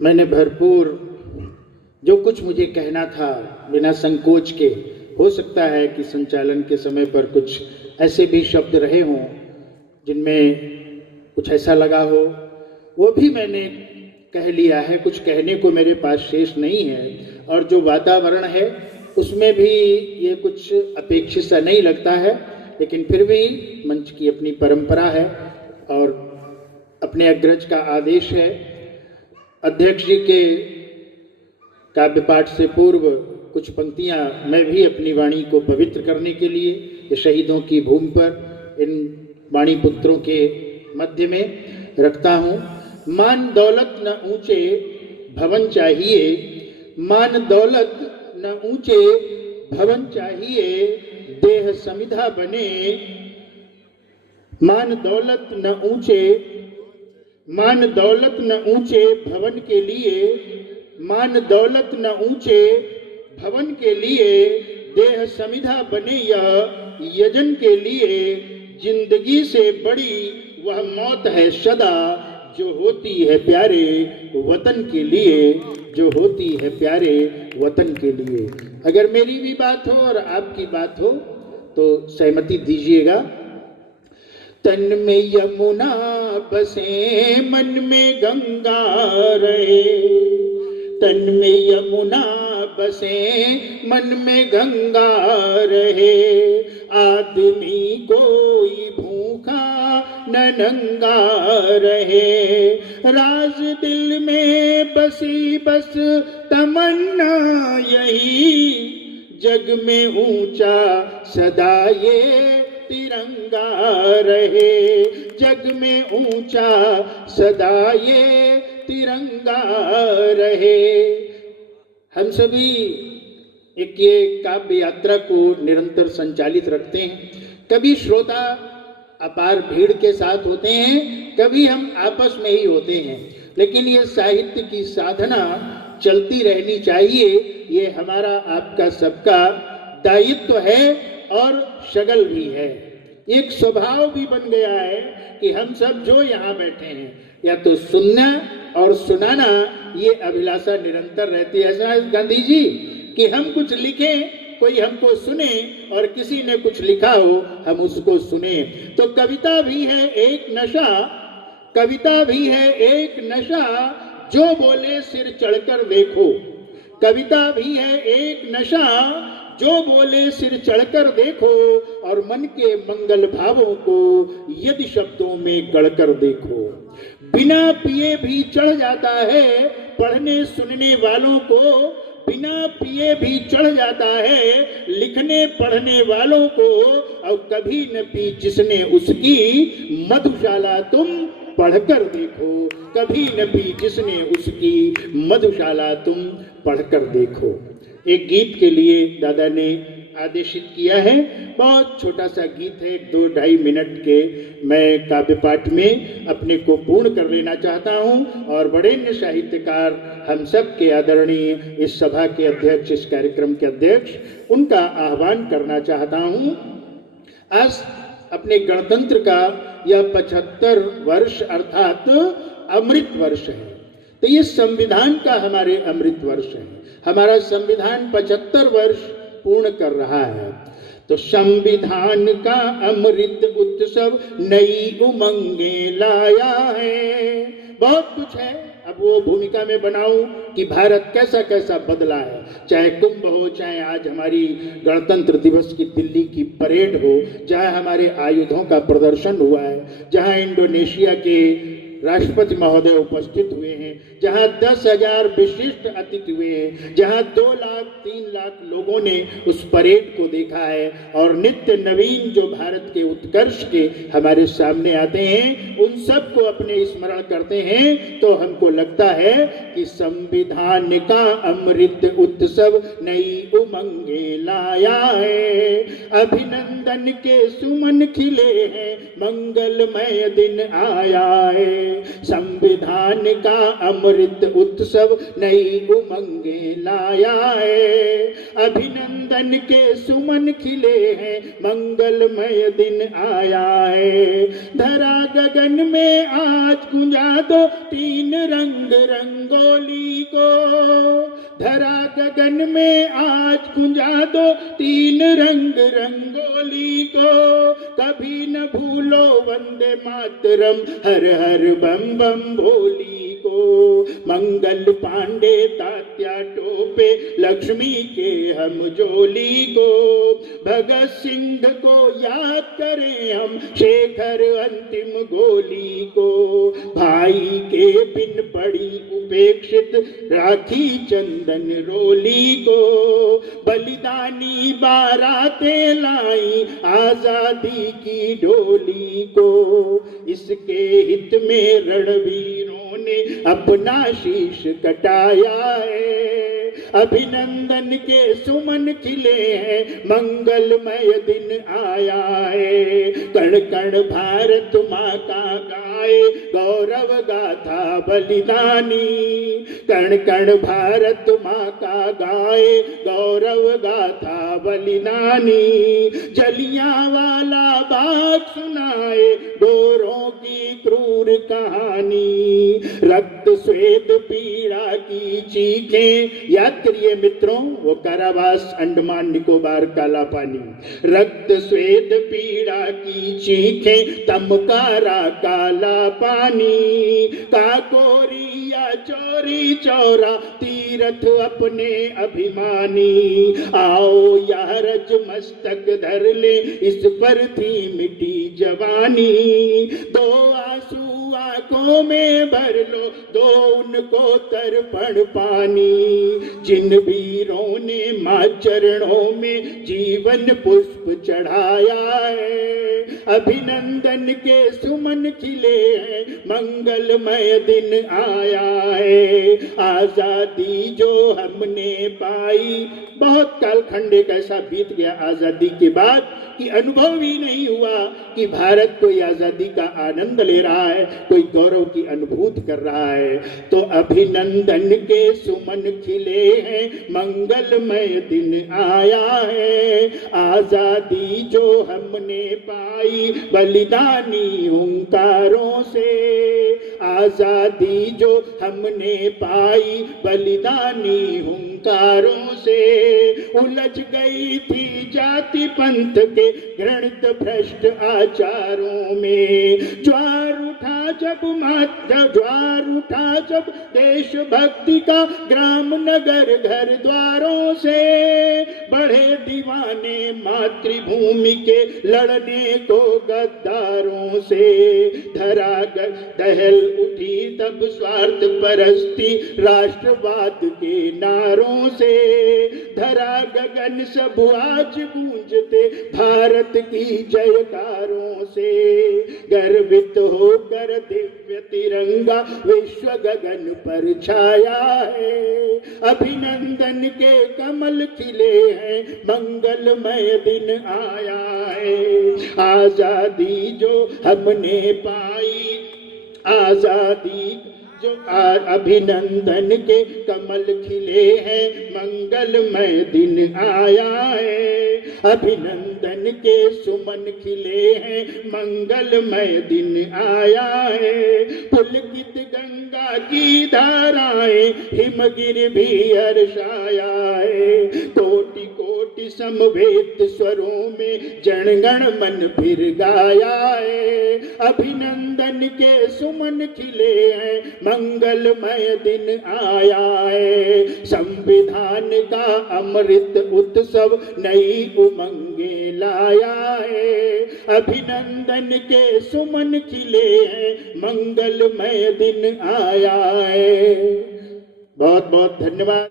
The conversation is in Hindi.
मैंने भरपूर जो कुछ मुझे कहना था बिना संकोच के। हो सकता है कि संचालन के समय पर कुछ ऐसे भी शब्द रहे हों जिनमें कुछ ऐसा लगा हो, वो भी मैंने कह लिया है। कुछ कहने को मेरे पास शेष नहीं है, और जो वातावरण है उसमें भी ये कुछ अपेक्षित सा नहीं लगता है, लेकिन फिर भी मंच की अपनी परंपरा है और अपने अग्रज का आदेश है। अध्यक्ष जी के काव्य पाठ से पूर्व कुछ पंक्तियां मैं भी अपनी वाणी को पवित्र करने के लिए ये शहीदों की भूमि पर इन वाणी पुत्रों के मध्य में रखता हूँ। मान दौलत न ऊंचे भवन चाहिए, मान दौलत न ऊंचे भवन चाहिए, देह समिधा बने। मान दौलत न ऊंचे भवन के लिए, मान दौलत न ऊंचे भवन के लिए, देह समिधा बने यह यजन के लिए। जिंदगी से बड़ी वह मौत है सदा, जो होती है प्यारे वतन के लिए, जो होती है प्यारे वतन के लिए। अगर मेरी भी बात हो और आपकी बात हो तो सहमति दीजिएगा। तन में यमुना बसे मन में गंगा रहे, तन में यमुना बसे मन में गंगा रहे। आदमी कोई भूखा न नंगा रहे, राज दिल में बसी बस तमन्ना यही, जग में ऊंचा सदा ये तिरंगा रहे, जग में ऊंचा सदा ये तिरंगा रहे। हम सभी एक ये काव्य यात्रा को निरंतर संचालित रखते हैं। कभी श्रोता अपार भीड़ के साथ होते हैं, कभी हम आपस में ही होते हैं, लेकिन ये साहित्य की साधना चलती रहनी चाहिए। ये हमारा आपका सबका दायित्व है और शगल भी है। एक स्वभाव भी बन गया है कि हम सब जो यहाँ बैठे हैं या तो सुनना और सुनाना, ये अभिलाषा निरंतर रहती है। ऐसा गांधी जी कि हम कुछ लिखें, कोई हमको सुने, और किसी ने कुछ लिखा हो हम उसको सुने। तो कविता भी है एक नशा, कविता भी है एक नशा, जो बोले सिर चढ़कर देखो। कविता भी है एक नशा, जो बोले सिर चढ़कर देखो, और मन के मंगल भावों को यदि शब्दों में गढ़कर देखो। बिना पिए भी चढ़ जाता है पढ़ने सुनने वालों को, बिना पिए भी चढ़ जाता है लिखने पढ़ने वालों को। और कभी न पी जिसने उसकी मधुशाला तुम पढ़कर देखो, कभी न पी जिसने उसकी मधुशाला तुम पढ़कर देखो। एक गीत के लिए दादा ने आदेशित किया है, बहुत छोटा सा गीत है, 2-2.5 मिनट के। मैं काव्य पाठ में अपने को पूर्ण कर लेना चाहता हूं और बड़े साहित्यकार हम सब के आदरणीय इस सभा के अध्यक्ष, इस कार्यक्रम के अध्यक्ष, उनका आह्वान करना चाहता हूं। आज अपने गणतंत्र का यह 75 वर्ष अर्थात अमृत वर्ष है। तो ये संविधान का हमारे अमृत वर्ष है। हमारा संविधान 75 वर्ष पूर्ण कर रहा है। तो संविधान का अमृत उत्सव नई उमंगे लाया है। बहुत कुछ है, अब वो भूमिका में बनाऊं कि भारत कैसा कैसा बदला है। चाहे कुंभ हो, चाहे आज हमारी गणतंत्र दिवस की दिल्ली की परेड हो, जहां हमारे आयुधों का प्रदर्शन हुआ है, जहां इंडोनेशिया के राष्ट्रपति महोदय उपस्थित हुए हैं, जहां 10,000 विशिष्ट अतिथि हुए हैं, जहां 2 लाख 3 लाख लोगों ने उस परेड को देखा है, और नित्य नवीन जो भारत के उत्कर्ष के हमारे सामने आते हैं, उन सब को अपने स्मरण करते हैं। तो हमको लगता है कि संविधान का अमृत उत्सव नई उमंगे लाया है। अभिनंदन के सुमन खिले हैं, मंगलमय दिन आया है। संविधान का अमृत उत्सव नई उमंगे लाया है। अभिनंदन के सुमन खिले हैं, मंगलमय दिन आया है। धरा गगन में आज गुंजा दो तीन रंग रंगोली को, धरा गगन में आज गुंजा दो तीन रंग रंगोली को। कभी न भूलो वंदे मातरम, हर हर बम बम भोली को। मंगल पांडे तात्या टोपे, लक्ष्मी के हम जोली को। भगत सिंह को याद करें हम, शेखर अंतिम गोली को। भाई के बिन पड़ी उपेक्षित, राखी चंदन रोली को। बलिदानी बारातें लाई, आजादी की डोली को। इसके हित में रणवीरों ने अपना शीश कटाया है। अभिनंदन के सुमन खिले हैं, मंगलमय दिन आया है। कण कण भारत माँ का गाए, गौरव गाथा बलिदानी। कण कण भारत माँ का गाए, गौरव गाथा बलिदानी। जलियांवाला बाग सुनाए, गोरों की क्रूर कहानी। रक्त श्वेत पीड़ा की चीखें, याद करिए मित्रों वो कारावास अंडमान निकोबार काला पानी। रक्त श्वेत पीड़ा की चीखें, तमकारा काला पानी। काकोरिया चोरी चौरा, तीरथ अपने अभिमानी। आओ यार मस्तक धर ले, इस पर थी मिटी जवानी। दो आंसू आंखों में भर लो, दो उनको तर्पण पानी। जिन वीरों ने मां चरणों में जीवन पुष्प चढ़ाया है। अभिनंदन के सुमन खिले हैं, मंगलमय दिन आया है। आजादी जो हमने पाई, बहुत कालखंड एक ऐसा बीत गया आजादी के बाद कि अनुभव ही नहीं हुआ कि भारत कोई आजादी का आनंद ले रहा है, कोई गौरव की अनुभूति कर रहा है। तो अभिनंदन के सुमन खिले हैं, मंगलमय दिन आया है। आजादी जो हमने पाई, बलिदानी हुंकारों से। आजादी जो हमने पाई, बलिदानी हुंकारों से। उलझ गई थी जाति पंथ के घृणित भ्रष्ट आचारों में। ज्वार उठा जब देशभक्ति का, ग्राम नगर घर द्वारों से। बढ़े दीवाने मातृभूमि के, लड़ने को गद्दारों से। धरा दहल उठी तब स्वार्थ परस्ती, राष्ट्रवाद के नारों से। धरा गगन सब आज गूंजते, भारत की जयकारों से। गर्वित होकर दिव्य तिरंगा, विश्व गगन पर छाया है। अभिनंदन के कमल खिले हैं, मंगलमय दिन आया है। आजादी जो हमने पाई, आजादी जो अभिनंदन के कमल खिले हैं, मंगलमय दिन आया है। अभिनंदन के सुमन खिले हैं, मंगलमय दिन आया है। पुलकित गंगा की धाराएं, हिमगिर भी हर्षाया है। कोटि कोटि समवेत स्वरों में, जनगण मन फिर गाया है। अभिनंदन के सुमन खिले हैं, मंगलमय दिन आया है। संविधान का अमृत उत्सव नई उमंगे लाया है। अभिनंदन के सुमन खिले हैं, मंगलमय दिन आया है। बहुत बहुत धन्यवाद।